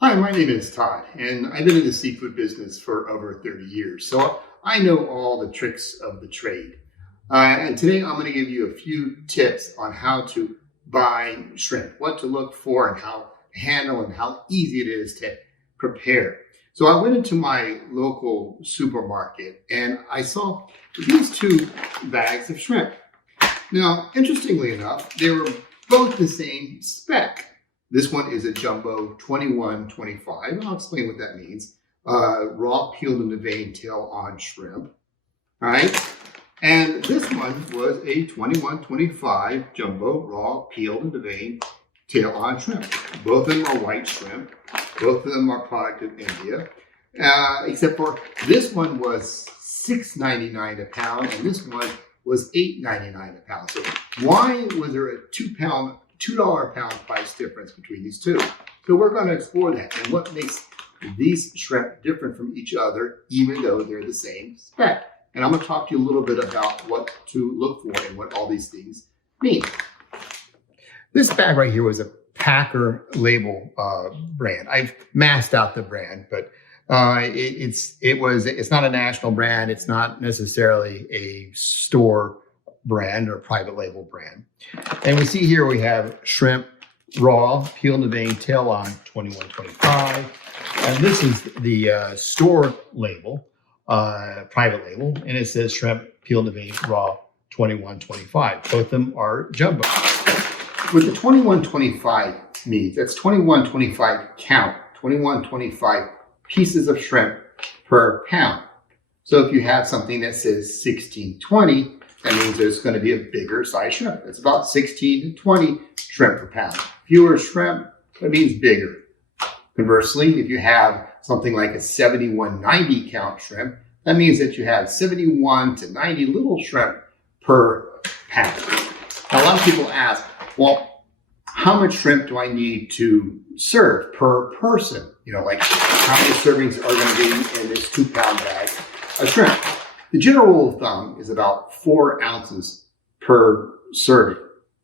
Hi, my name is Todd, and I've been in the seafood business for over 30 years, so I know all the tricks of the trade. And today I'm going to give you a few tips on how to buy shrimp, what to look for, and how to handle, and how easy it is to prepare. So I went into my local supermarket and I saw these two bags of shrimp. Now, interestingly enough, they were both the same spec. This one is a jumbo 2125. I'll explain what that means. Raw, peeled in the vein, tail on shrimp. All right. And this one was a 2125 jumbo, raw, peeled in the vein, tail on shrimp. Both of them are white shrimp. Both of them are product of India. Except for this one was $6.99 a pound, and this one was $8.99 a pound. So why was there a $2 a pound price difference between these two? So we're going to explore that and what makes these shrimp different from each other, even though they're the same spec. And I'm going to talk to you a little bit about what to look for and what all these things mean. This bag right here was a Packer label brand. I've masked out the brand, but it's not a national brand. It's not necessarily a store brand or private label brand. And we see here we have shrimp, raw, peeled in the vein, tail on, 2125. And this is the store label, private label, and it says shrimp, peeled in the vein, raw, 2125. Both of them are jumbo. What the 2125 means, that's 2125 count, 2125 pieces of shrimp per pound. So if you have something that says 1620, that means there's going to be a bigger size shrimp. It's about 16 to 20 shrimp per pound. Fewer shrimp, that means bigger. Conversely, if you have something like a 7190 count shrimp, that means that you have 71 to 90 little shrimp per pound. Now, a lot of people ask, well, how much shrimp do I need to serve per person? You know, like how many servings are going to be in this 2 pound bag of shrimp? The general rule of thumb is about 4 ounces per serving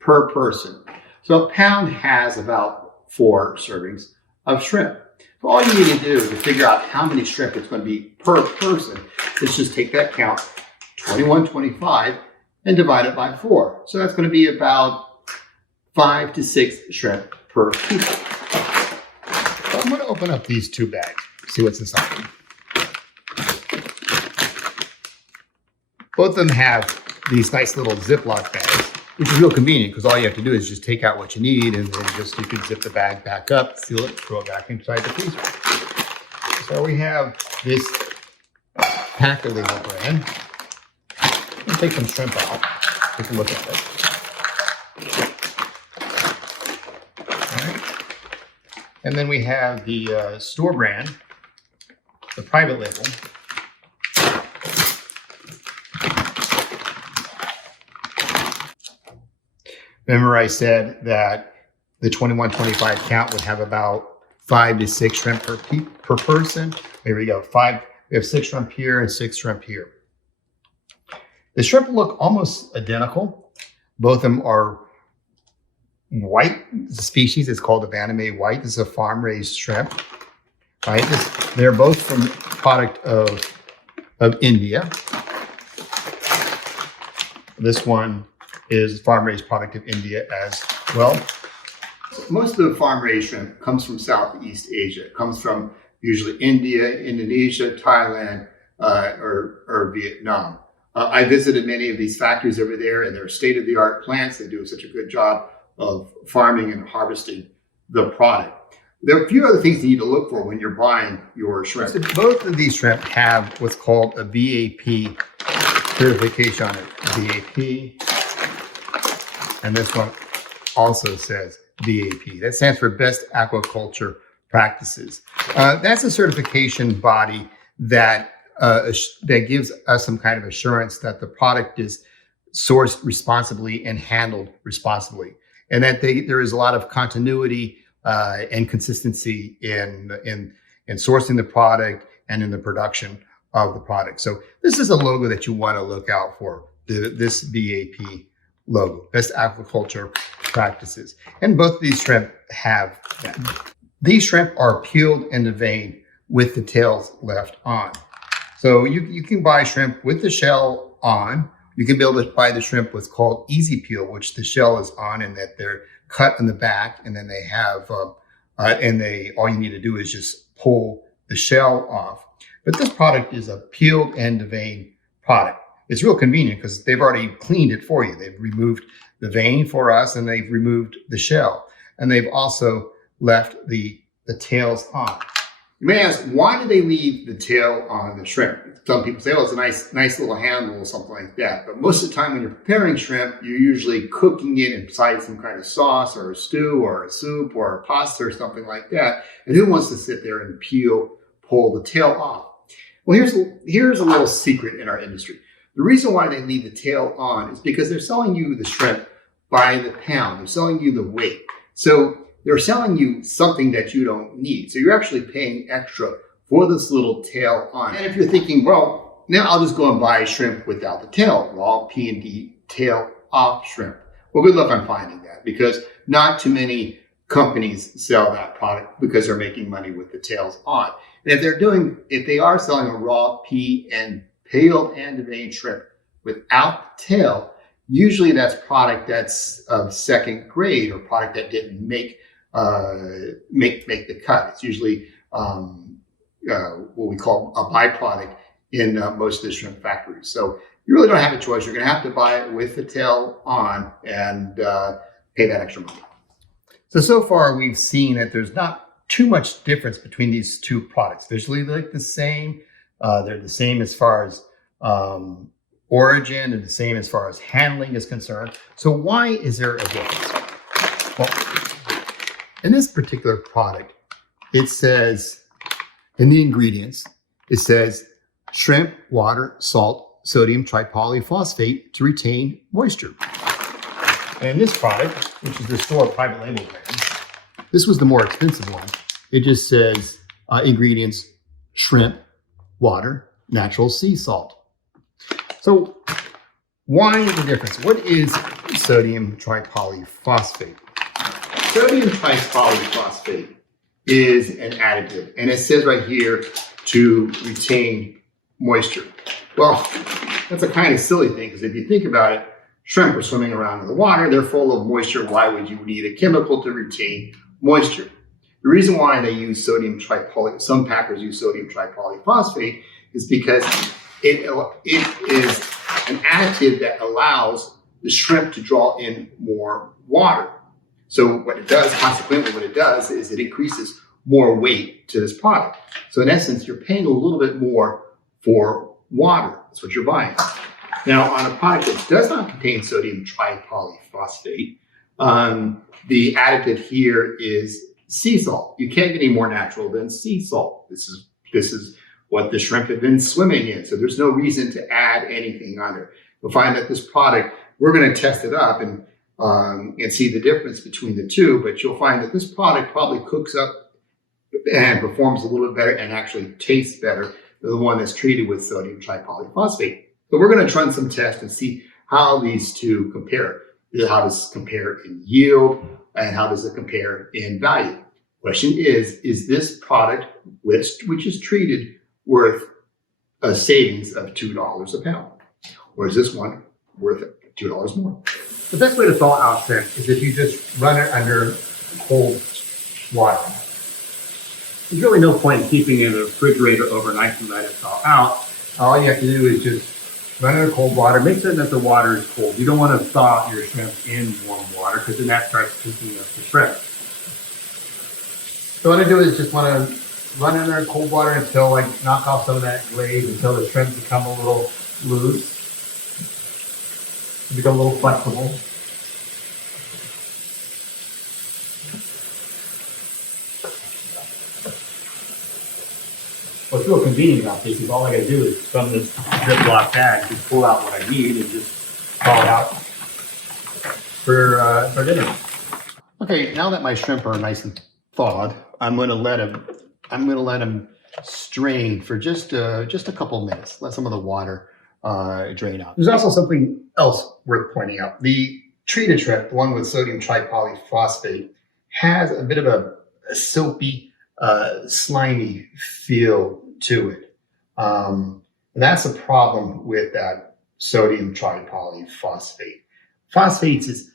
per person. So a pound has about 4 servings of shrimp. So all you need to do to figure out how many shrimp it's going to be per person is just take that count, 2125, and divide it by 4. So that's going to be about 5 to 6 shrimp per piece. So I'm going to open up these 2 bags, see what's inside them. Both of them have these nice little Ziploc bags, which is real convenient because all you have to do is just take out what you need and then just you can zip the bag back up, seal it, throw it back inside the freezer. So we have this Packer label brand. Let's take some shrimp out. Take a look at it. All right. And then we have the store brand, the private label. Remember I said that the 2125 count would have about 5 to 6 shrimp per person. Here we go. We have 6 shrimp here and 6 shrimp here. The shrimp look almost identical. Both of them are white. The species is called the Baname white. This is a farm-raised shrimp. Right? They're both from product of India. This one is farm-raised product of India as well. Most of the farm-raised shrimp comes from Southeast Asia. It comes from usually India, Indonesia, Thailand, or Vietnam. I visited many of these factories over there, and they're state-of-the-art plants. They do such a good job of farming and harvesting the product. There are a few other things you need to look for when you're buying your shrimp. So both of these shrimp have what's called a BAP certification on it. BAP. And this one also says BAP. That stands for Best Aquaculture Practices. That's a certification body that gives us some kind of assurance that the product is sourced responsibly and handled responsibly, and that there is a lot of continuity and consistency in sourcing the product and in the production of the product. So this is a logo that you want to look out for, this BAP logo, Best Aquaculture Practices. And both of these shrimp have that. These shrimp are peeled and deveined with the tails left on. So you can buy shrimp with the shell on. You can buy the shrimp what's called easy peel, which the shell is on and that they're cut in the back, and then they have all you need to do is just pull the shell off. But this product is a peeled and deveined product. It's real convenient because they've already cleaned it for you. They've removed the vein for us, and they've removed the shell, and they've also left the tails on. You may ask, why do they leave the tail on the shrimp? Some people say, oh, it's a nice little handle or something like that. But most of the time when you're preparing shrimp, you're usually cooking it inside some kind of sauce or a stew or a soup or a pasta or something like that. And who wants to sit there and pull the tail off? Well, here's a little secret in our industry. The reason why they leave the tail on is because they're selling you the shrimp by the pound. They're selling you the weight. So they're selling you something that you don't need. So you're actually paying extra for this little tail on. And if you're thinking, well, now I'll just go and buy shrimp without the tail, raw P&D tail off shrimp. Well, good luck on finding that, because not too many companies sell that product because they're making money with the tails on. And if they are selling a raw peeled and deveined shrimp without the tail, usually that's product that's of second grade or product that didn't make the cut. It's usually what we call a byproduct in most of the shrimp factories. So you really don't have a choice. You're going to have to buy it with the tail on and pay that extra money. So far we've seen that there's not too much difference between these two products. They're usually like the same. They're the same as far as origin and the same as far as handling is concerned. So why is there a difference? Well, in this particular product, it says in the ingredients, it says shrimp, water, salt, sodium tripolyphosphate to retain moisture. And this product, which is the store private label brand, this was the more expensive one. It just says ingredients, shrimp, water, natural sea salt. So why the difference? What is sodium tripolyphosphate? Sodium tripolyphosphate is an additive, and it says right here to retain moisture. Well, that's a kind of silly thing, because if you think about it, shrimp are swimming around in the water, they're full of moisture. Why would you need a chemical to retain moisture? The reason why they use some packers use sodium tripolyphosphate is because it is an additive that allows the shrimp to draw in more water. So what it does, consequently, what it does is it increases more weight to this product. So in essence, you're paying a little bit more for water. That's what you're buying. Now, on a product that does not contain sodium tripolyphosphate, the additive here is sea salt. You can't get any more natural than sea salt. This is what the shrimp have been swimming in. So there's no reason to add anything on there. You'll find that this product, we're going to test it up and see the difference between the two, but you'll find that this product probably cooks up and performs a little bit better and actually tastes better than the one that's treated with sodium tripolyphosphate. So we're going to run some tests and see how these two compare. How does it compare in yield and how does it compare in value? Question is this product, which is treated, worth a savings of $2 a pound? Or is this one worth $2 more? The best way to thaw out shrimp is if you just run it under cold water. There's really no point in keeping it in the refrigerator overnight and let it thaw out. All you have to do is just run it in cold water. Make sure that the water is cold. You don't want to thaw your shrimp in warm water, because then that starts cooking up the shrimp. So what I do is just want to run it in cold water until, like, knock off some of that glaze, until the shrimp become a little loose, become a little flexible. What's real convenient about this is all I gotta do is from this Ziploc bag, just pull out what I need and just thaw it out for dinner. Okay, now that my shrimp are nice and thawed, I'm gonna let them strain for just a couple of minutes. Let some of the water drain out. There's also something else worth pointing out. The treated shrimp, the one with sodium tripolyphosphate, has a bit of a soapy, slimy feel to it. And that's a problem with that sodium tripolyphosphate. Phosphates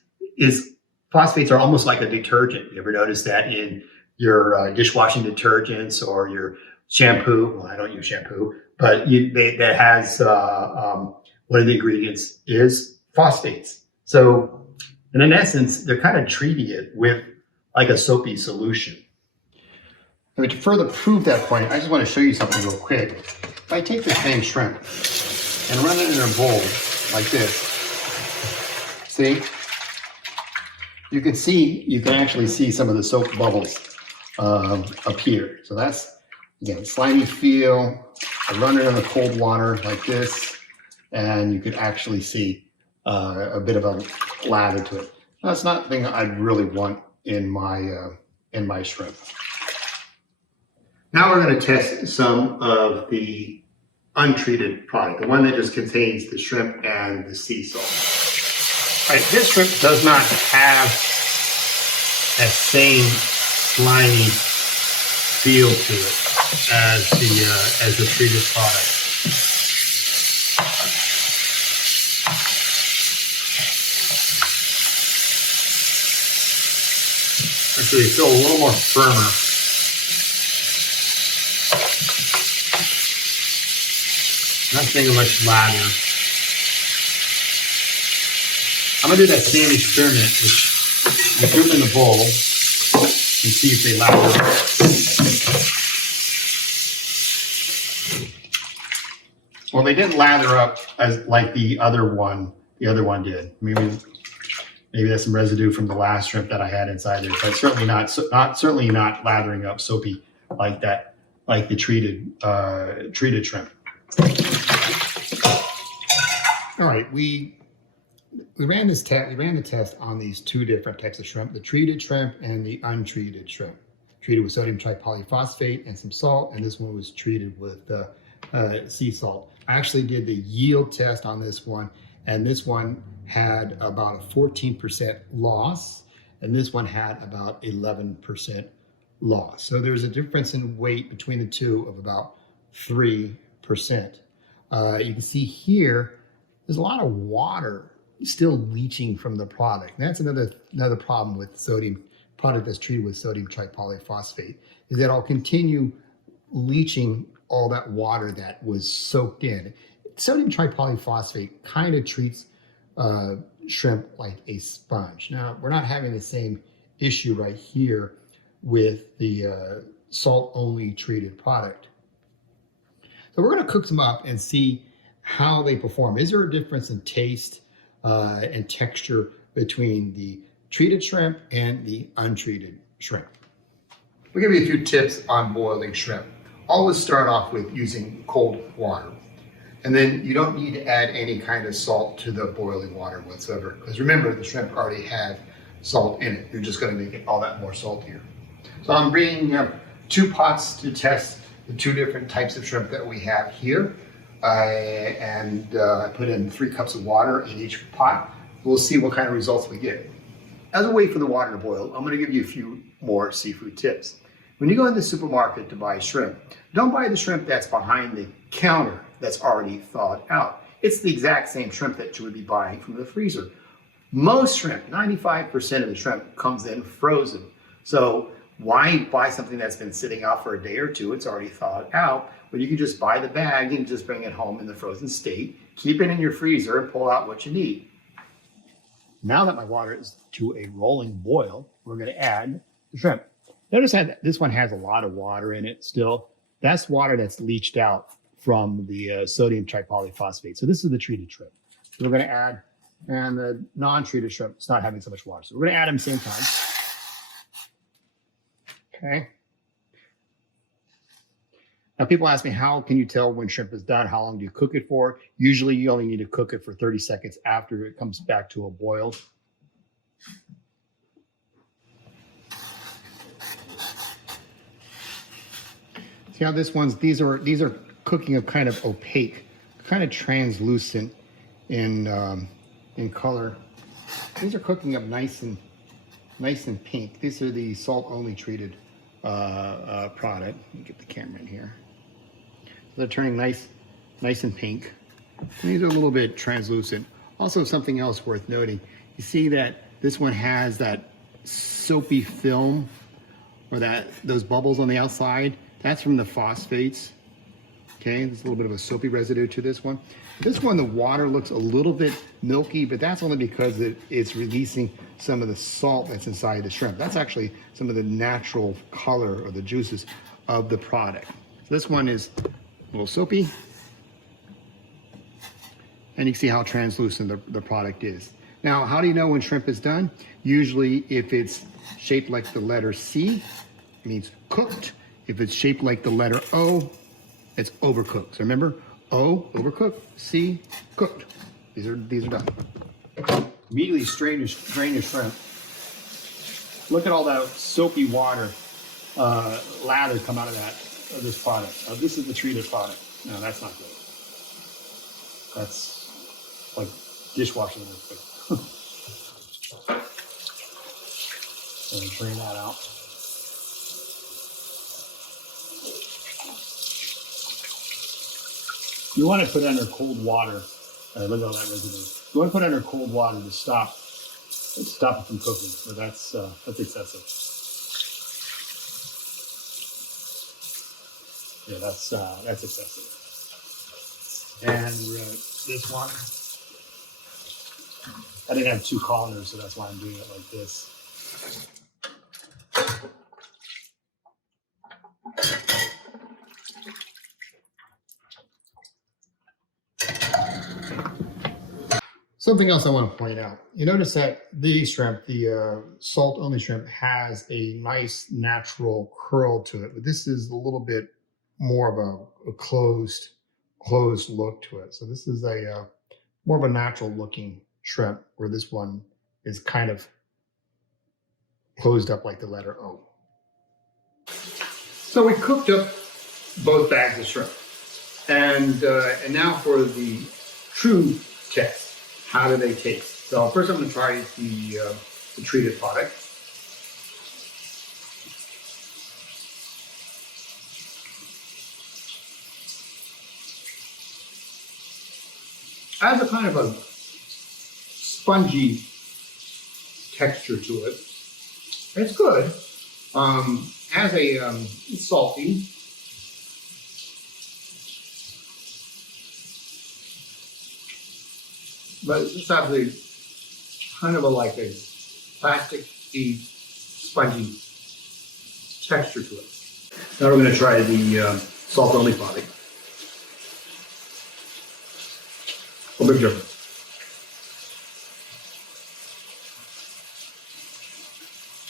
are almost like a detergent. You ever notice that in your dishwashing detergents or your shampoo? Well, I don't use shampoo, but that has one of the ingredients is phosphates. So, and in essence, they're kind of treating it with like a soapy solution. And to further prove that point, I just want to show you something real quick. If I take the same shrimp and run it in a bowl like this, see? You can actually see some of the soap bubbles appear. So that's, again, slimy feel. I run it in the cold water like this, and you could actually see a bit of a lather to it. That's not the thing I'd really want in my shrimp. Now we're going to test some of the untreated product, the one that just contains the shrimp and the sea salt. All right, this shrimp does not have that same slimy feel to it as the treated product. Actually, they feel a little more firmer. Not seeing much lather. I'm gonna do that same experiment with the group in the bowl and see if they lather. Well, they didn't lather up as like the other one did. Maybe there's some residue from the last shrimp that I had inside there, but certainly not lathering up soapy like that, like the treated shrimp. All right, we ran this test. We ran the test on these two different types of shrimp: the treated shrimp and the untreated shrimp. Treated with sodium tripolyphosphate and some salt, and this one was treated with sea salt. I actually did the yield test on this one, and this one had about a 14% loss, and this one had about 11% loss. So there's a difference in weight between the two of about 3%. You can see here, there's a lot of water still leaching from the product. And that's another problem with product that's treated with sodium tripolyphosphate, is that it'll continue leaching all that water that was soaked in. Sodium tripolyphosphate kind of treats shrimp like a sponge. Now, we're not having the same issue right here with the salt-only treated product. So we're going to cook them up and see how they perform. Is there a difference in taste and texture between the treated shrimp and the untreated shrimp? We'll give you a few tips on boiling shrimp. Always start off with using cold water. And then you don't need to add any kind of salt to the boiling water whatsoever. Because remember, the shrimp already had salt in it. You're just going to make it all that more saltier. So I'm bringing up 2 pots to test the 2 different types of shrimp that we have here. I put in 3 cups of water in each pot. We'll see what kind of results we get. As we wait for the water to boil, I'm going to give you a few more seafood tips. When you go in the supermarket to buy shrimp, don't buy the shrimp that's behind the counter that's already thawed out. It's the exact same shrimp that you would be buying from the freezer. Most shrimp, 95% of the shrimp, comes in frozen. So why buy something that's been sitting out for a day or 2? It's already thawed out. But you can just buy the bag and just bring it home in the frozen state, keep it in your freezer, and pull out what you need. Now that my water is to a rolling boil, we're going to add the shrimp. Notice that this one has a lot of water in it still. That's water that's leached out from the sodium tripolyphosphate. So this is the treated shrimp. So we're going to add, and the non-treated shrimp is not having so much water. So we're going to add them at the same time. Okay. Now people ask me, how can you tell when shrimp is done? How long do you cook it for? Usually you only need to cook it for 30 seconds after it comes back to a boil. See how these are cooking up kind of opaque, kind of translucent in color. These are cooking up nice and pink. These are the salt only treated product. Let me get the camera in here. They're turning nice and pink. And these are a little bit translucent. Also, something else worth noting, you see that this one has that soapy film, or those bubbles on the outside. That's from the phosphates. Okay, there's a little bit of a soapy residue to this one. This one, the water looks a little bit milky, but that's only because it's releasing some of the salt that's inside the shrimp. That's actually some of the natural color or the juices of the product. So this one is a little soapy, and you can see how translucent the product is. Now, how do you know when shrimp is done? Usually, if it's shaped like the letter C, it means cooked. If it's shaped like the letter O, it's overcooked. So remember, O, overcooked, C, cooked. These are done. Immediately drain your shrimp. Look at all that soapy water lather come out of this product. This is the treated product. No, that's not good. That's like dishwashing liquid. And drain that out. You want to put it under cold water. Look at all that residue. You want to put it under cold water to stop it from cooking. So that's excessive. Yeah, that's excessive. And this one, I didn't have 2 colanders, so that's why I'm doing it like this. Something else I want to point out. You notice that the shrimp, the salt-only shrimp, has a nice natural curl to it, but this is a little bit more of a closed look to it. So this is a more of a natural looking shrimp, where this one is kind of closed up like the letter O. So we cooked up both bags of shrimp, and now for the true test. How do they taste? So first I'm going to try the treated product. It has a kind of a spongy texture to it. It's good. Has it's salty. But it's just has a kind of like a plastic-y, spongy texture to it. Now we're going to try the salt-only product. A big difference.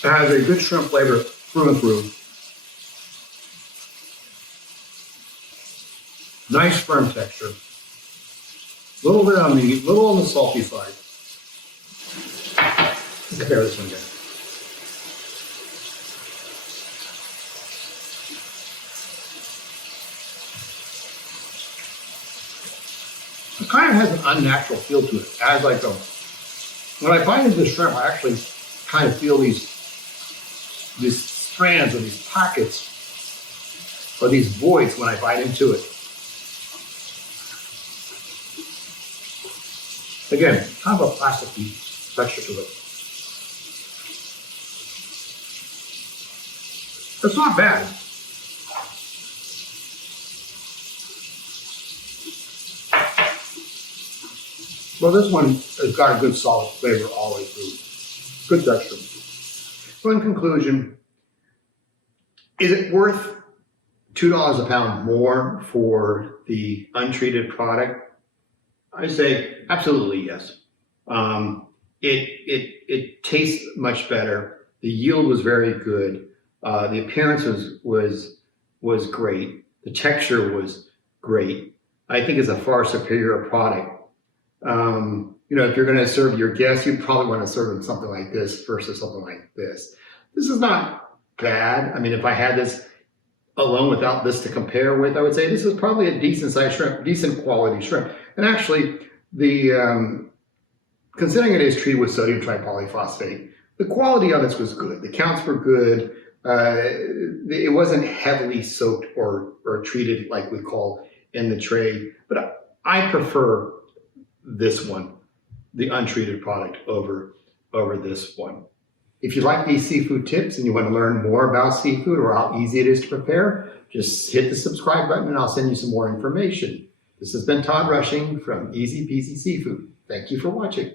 It has a good shrimp flavor through and through. Nice firm texture. Little on the salty side. Let's compare this one again. It kind of has an unnatural feel to it. It has like when I bite into the shrimp, I actually kind of feel these strands or these pockets or these voids when I bite into it. Again, kind of a plasticky texture to it. It's not bad. Well, this one has got a good solid flavor all the way through. Good texture. So in conclusion, is it worth $2 a pound more for the untreated product? I say absolutely yes. It tastes much better. The yield was very good. The appearance was great. The texture was great. I think it's a far superior product. If you're going to serve your guests, you'd probably want to serve them something like this versus something like this. This is not bad. I mean, if I had this alone without this to compare with, I would say this is probably a decent sized shrimp, decent quality shrimp. And actually, considering it is treated with sodium tripolyphosphate, the quality on this was good. The counts were good. It wasn't heavily soaked or treated like we call in the trade, but I prefer this one, the untreated product, over this one. If you like these seafood tips and you want to learn more about seafood or how easy it is to prepare, just hit the subscribe button and I'll send you some more information. This has been Todd Rushing from Easy Peasy Seafood. Thank you for watching.